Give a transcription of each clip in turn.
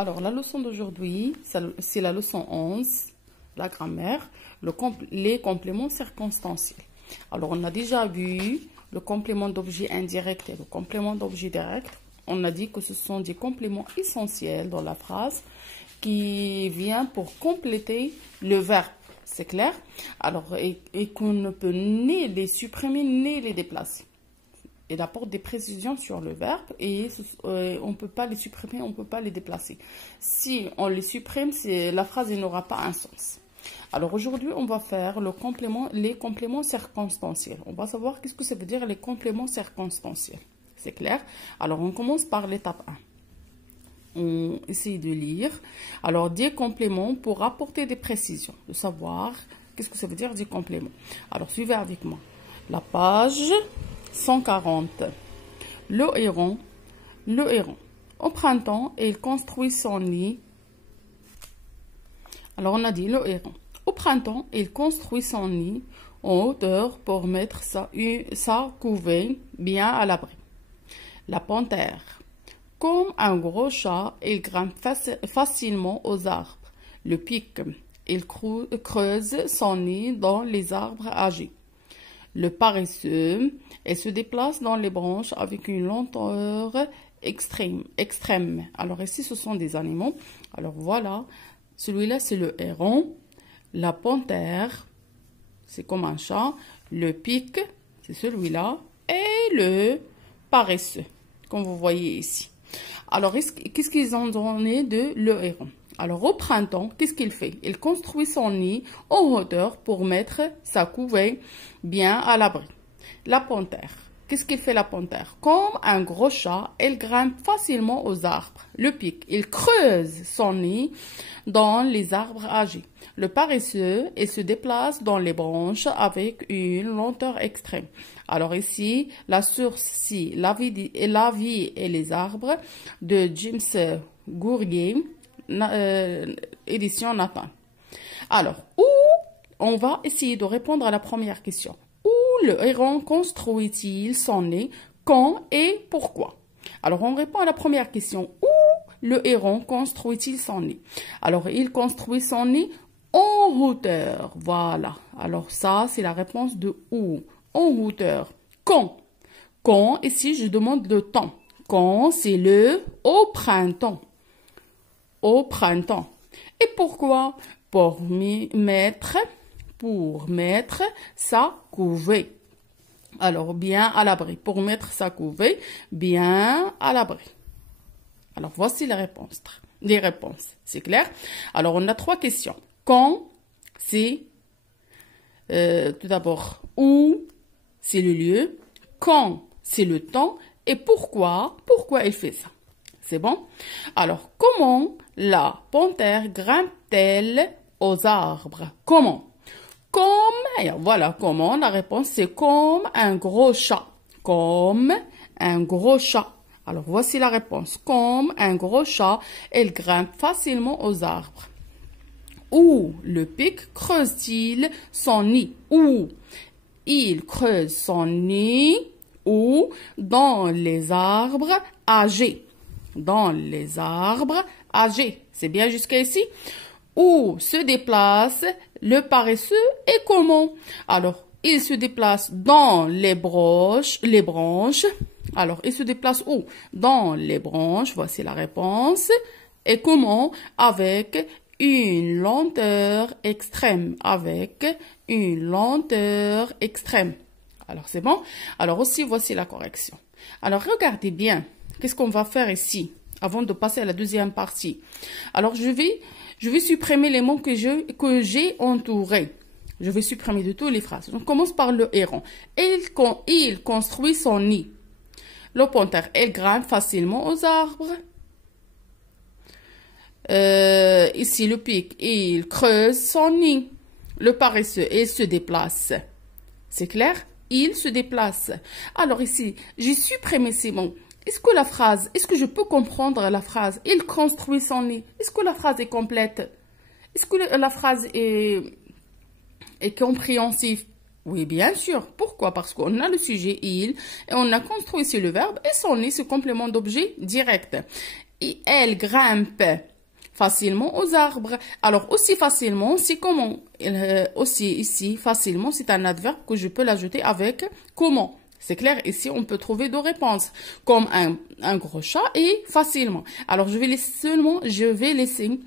Alors, la leçon d'aujourd'hui, c'est la leçon 11, la grammaire, les compléments circonstanciels. Alors, on a déjà vu le complément d'objet indirect et le complément d'objet direct. On a dit que ce sont des compléments essentiels dans la phrase qui viennent pour compléter le verbe. C'est clair? Alors, et qu'on ne peut ni les supprimer ni les déplacer. Il apporte des précisions sur le verbe et on ne peut pas les supprimer, on ne peut pas les déplacer. Si on les supprime, la phrase n'aura pas un sens. Alors aujourd'hui, on va faire les compléments circonstanciels. On va savoir qu'est-ce que ça veut dire les compléments circonstanciels. C'est clair? Alors on commence par l'étape 1. On essaye de lire. Alors des compléments pour apporter des précisions, de savoir qu'est-ce que ça veut dire des compléments. Alors suivez avec moi. La page 140. Le héron. Au printemps, il construit son nid. Alors, on a dit le héron. Au printemps, il construit son nid en hauteur pour mettre sa couvée bien à l'abri. La panthère. Comme un gros chat, il grimpe facilement aux arbres. Le pic. Il creuse son nid dans les arbres âgés. Le paresseux, il se déplace dans les branches avec une lenteur extrême. Alors ici, ce sont des animaux. Alors voilà, celui-là, c'est le héron. La panthère, c'est comme un chat. Le pic, c'est celui-là. Et le paresseux, comme vous voyez ici. Alors, qu'est-ce qu'ils ont donné de le héron? Alors, au printemps, qu'est-ce qu'il fait? Il construit son nid en hauteur pour mettre sa couvée bien à l'abri. La panthère. Qu'est-ce qu'il fait la panthère? Comme un gros chat, elle grimpe facilement aux arbres. Le pic. Il creuse son nid dans les arbres âgés. Le paresseux, il se déplace dans les branches avec une lenteur extrême. Alors ici, la source, si la vie et les arbres de James Gourguet, édition Nathan. Alors, où on va essayer de répondre à la première question. Où le héron construit-il son nid? Quand et pourquoi? Alors, on répond à la première question. Où le héron construit-il son nid? Alors, il construit son nid en hauteur. Voilà. Alors, ça, c'est la réponse de où. En hauteur. Quand? Quand, ici, je demande le temps. Quand, c'est au printemps. Au printemps. Et pourquoi? Pour mettre sa couvée. Alors, bien à l'abri. Pour mettre sa couvée, bien à l'abri. Alors, voici les réponses. C'est clair? Alors, on a 3 questions. Quand, c'est tout d'abord où, c'est le lieu. Quand, c'est le temps. Et pourquoi il fait ça? C'est bon? Alors, comment la panthère grimpe-t-elle aux arbres? Comment? Voilà, comment? La réponse, c'est comme un gros chat. Comme un gros chat. Alors, voici la réponse. Comme un gros chat, elle grimpe facilement aux arbres. Où le pic creuse-t-il son nid? Où il creuse son nid? Où? Dans les arbres âgés. Dans les arbres âgés. C'est bien jusqu'à ici? Où se déplace le paresseux et comment? Alors, il se déplace dans les branches. Alors, il se déplace où? Dans les branches. Voici la réponse. Et comment? Avec une lenteur extrême. Avec une lenteur extrême. Alors, c'est bon? Alors aussi, voici la correction. Alors, regardez bien. Qu'est-ce qu'on va faire ici? Avant de passer à la deuxième partie. Alors, je vais supprimer les mots que j'ai entourés. Je vais supprimer de toutes les phrases. On commence par le héron. Il construit son nid. Le panthère, elle grimpe facilement aux arbres. Ici, le pic, il creuse son nid. Le paresseux, il se déplace. C'est clair? Il se déplace. Alors ici, j'ai supprimé ces mots. Est-ce que je peux comprendre la phrase? Il construit son nid. Est-ce que la phrase est complète? Est-ce que la phrase est compréhensive? Oui, bien sûr. Pourquoi? Parce qu'on a le sujet il et on a construit ici le verbe et son nid, ce complément d'objet direct. Et elle grimpe facilement aux arbres. Alors, aussi facilement, c'est comment? Aussi, ici, facilement, c'est un adverbe que je peux l'ajouter avec comment. C'est clair, ici, on peut trouver deux réponses, comme un gros chat et facilement. Alors, je vais laisser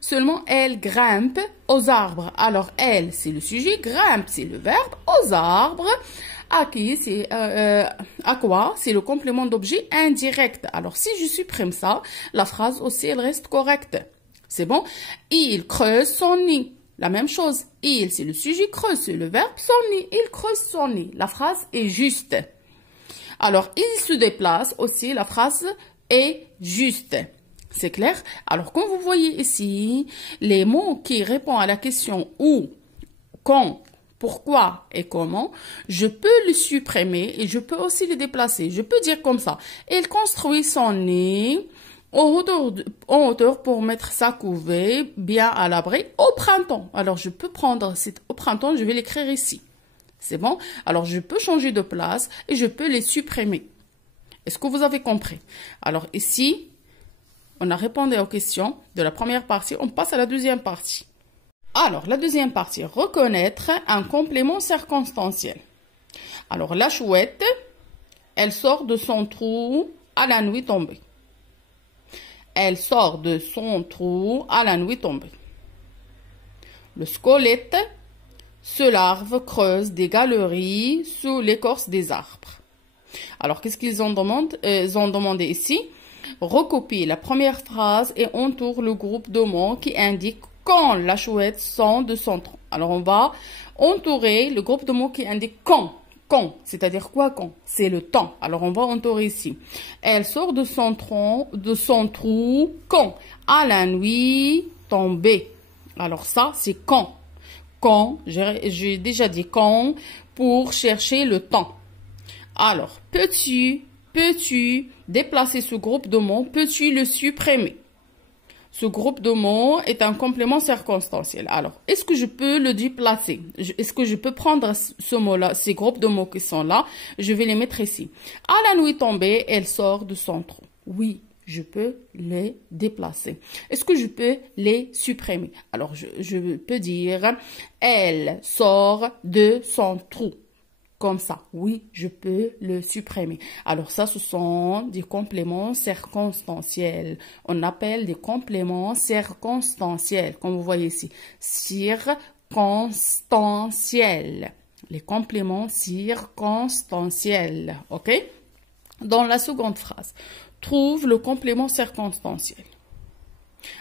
seulement elle grimpe aux arbres. Alors, elle, c'est le sujet, grimpe, c'est le verbe, aux arbres. À qui, c'est à quoi? C'est le complément d'objet indirect. Alors, si je supprime ça, la phrase aussi, elle reste correcte. C'est bon? Il creuse son nid. La même chose. Il, c'est le sujet, creuse, c'est le verbe, son nid. Il creuse son nid. La phrase est juste. Alors, il se déplace aussi, la phrase est juste. C'est clair? Alors, comme vous voyez ici, les mots qui répondent à la question où, quand, pourquoi et comment, je peux le supprimer et je peux aussi le déplacer. Je peux dire comme ça. Il construit son nid en hauteur pour mettre sa couvée bien à l'abri au printemps. Alors, je peux prendre, au printemps, je vais l'écrire ici. C'est bon? Alors, je peux changer de place et je peux les supprimer. Est-ce que vous avez compris? Alors, ici, on a répondu aux questions de la première partie. On passe à la deuxième partie. Alors, la deuxième partie, reconnaître un complément circonstanciel. Alors, la chouette, elle sort de son trou à la nuit tombée. Elle sort de son trou à la nuit tombée. Le squelette se larve, creuse des galeries sous l'écorce des arbres. Alors, qu'est-ce qu'ils ont demandé? Ils ont demandé ici, recopie la première phrase et entoure le groupe de mots qui indique quand la chouette sort de son tronc. Alors, on va entourer le groupe de mots qui indique quand. Quand, c'est-à-dire quoi quand? C'est le temps. Alors, on va entourer ici. Elle sort de son trou quand? À la nuit tombée. Alors, ça, c'est quand. Quand, j'ai déjà dit quand pour chercher le temps. Alors, peux-tu déplacer ce groupe de mots? Peux-tu le supprimer? Ce groupe de mots est un complément circonstanciel. Alors, est-ce que je peux le déplacer? Est-ce que je peux prendre ce mot-là, ces groupes de mots qui sont là? Je vais les mettre ici. À la nuit tombée, elle sort de son trou. Oui, je peux les déplacer. Est-ce que je peux les supprimer? Alors, je peux dire, elle sort de son trou. Comme ça, oui, je peux le supprimer. Alors ça, ce sont des compléments circonstanciels. On appelle des compléments circonstanciels, comme vous voyez ici. Circonstanciels. Les compléments circonstanciels, ok? Dans la seconde phrase, trouve le complément circonstanciel.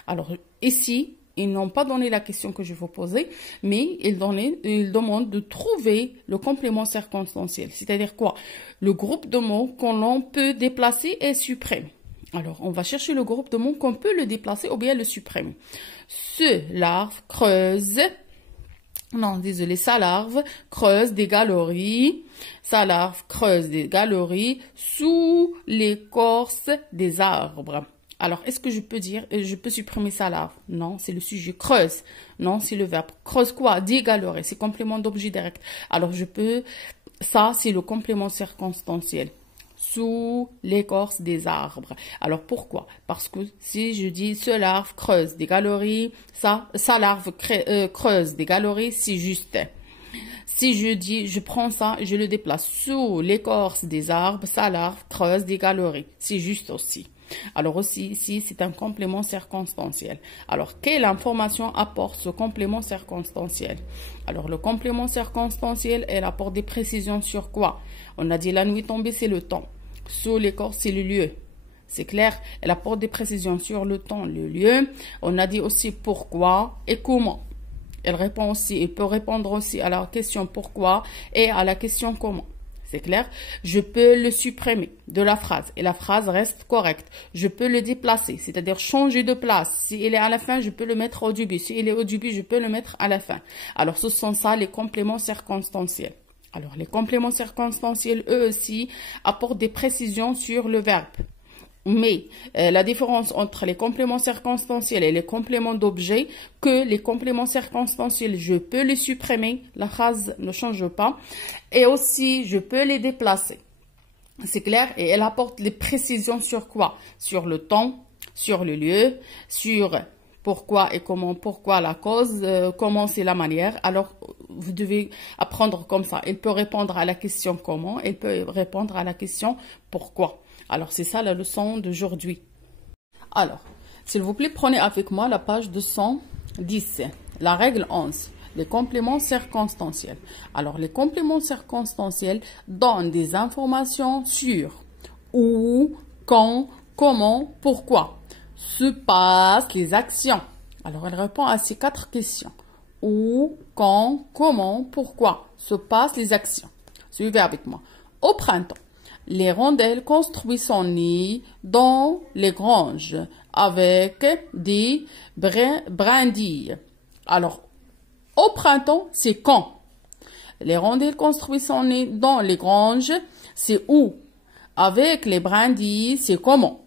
Alors ici, ils n'ont pas donné la question que je vais vous poser, mais ils demandent de trouver le complément circonstanciel. C'est-à-dire quoi? Le groupe de mots qu'on peut déplacer et supprimer. Alors, on va chercher le groupe de mots qu'on peut le déplacer ou bien le supprimer. Sa larve creuse des galeries. Sa larve creuse des galeries sous l'écorce des arbres. Alors, est-ce que je peux dire, je peux supprimer sa larve? Non, c'est le sujet. Creuse. Non, c'est le verbe. Creuse quoi? Des galeries. C'est complément d'objet direct. Alors, ça, c'est le complément circonstanciel. Sous l'écorce des arbres. Alors, pourquoi? Parce que si je dis ce larve creuse des galeries, sa larve creuse des galeries, c'est juste. Si je dis, je prends ça et je le déplace sous l'écorce des arbres, sa larve creuse des galeries. C'est juste aussi. Alors aussi, ici, c'est un complément circonstanciel. Alors, quelle information apporte ce complément circonstanciel? Alors, le complément circonstanciel, elle apporte des précisions sur quoi? On a dit la nuit tombée, c'est le temps. Sous l'écorce, c'est le lieu. C'est clair? Elle apporte des précisions sur le temps, le lieu. On a dit aussi pourquoi et comment. Elle peut répondre aussi à la question pourquoi et à la question comment. C'est clair? Je peux le supprimer de la phrase et la phrase reste correcte. Je peux le déplacer, c'est-à-dire changer de place. Si il est à la fin, je peux le mettre au début. Si il est au début, je peux le mettre à la fin. Alors, ce sont ça les compléments circonstanciels. Alors, les compléments circonstanciels, eux aussi, apportent des précisions sur le verbe. Mais la différence entre les compléments circonstanciels et les compléments d'objet, que les compléments circonstanciels, je peux les supprimer, la phrase ne change pas, et aussi je peux les déplacer. C'est clair? Et elle apporte les précisions sur quoi? Sur le temps, sur le lieu, sur pourquoi et comment, pourquoi la cause, comment c'est la manière. Alors, vous devez apprendre comme ça. Il peut répondre à la question comment, il peut répondre à la question pourquoi. Alors, c'est ça la leçon d'aujourd'hui. Alors, s'il vous plaît, prenez avec moi la page 210, la règle 11. Les compléments circonstanciels. Alors, les compléments circonstanciels donnent des informations sur où, quand, comment, pourquoi se passent les actions. Alors, elle répond à ces 4 questions. Où, quand, comment, pourquoi se passent les actions. Suivez avec moi. Au printemps, l'hirondelle construit son nid dans les granges avec des brindilles. Alors, au printemps, c'est quand? L'hirondelle construit son nid dans les granges, c'est où? Avec les brindilles, c'est comment?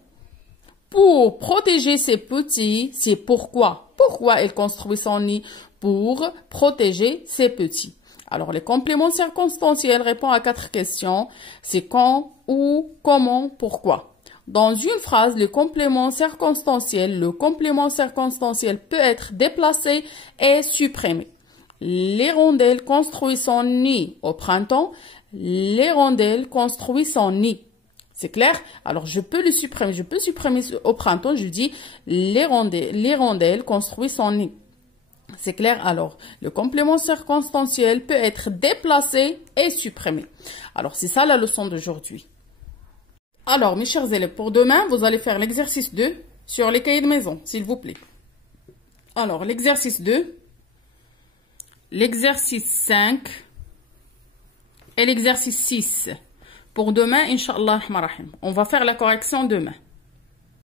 Pour protéger ses petits, c'est pourquoi? Pourquoi elle construit son nid? Pour protéger ses petits. Alors, les compléments circonstanciels répondent à 4 questions. C'est quand, où, comment, pourquoi. Dans une phrase, le complément circonstanciel peut être déplacé et supprimé. L'hirondelle construit son nid au printemps. L'hirondelle construit son nid. C'est clair? Alors, je peux le supprimer. Je peux supprimer au printemps. Je dis l'hirondelle construit son nid. C'est clair? Alors, le complément circonstanciel peut être déplacé et supprimé. Alors, c'est ça la leçon d'aujourd'hui. Alors, mes chers élèves, pour demain, vous allez faire l'exercice 2 sur les cahiers de maison, s'il vous plaît. Alors, l'exercice 2, l'exercice 5 et l'exercice 6. Pour demain, Inch'Allah, on va faire la correction demain.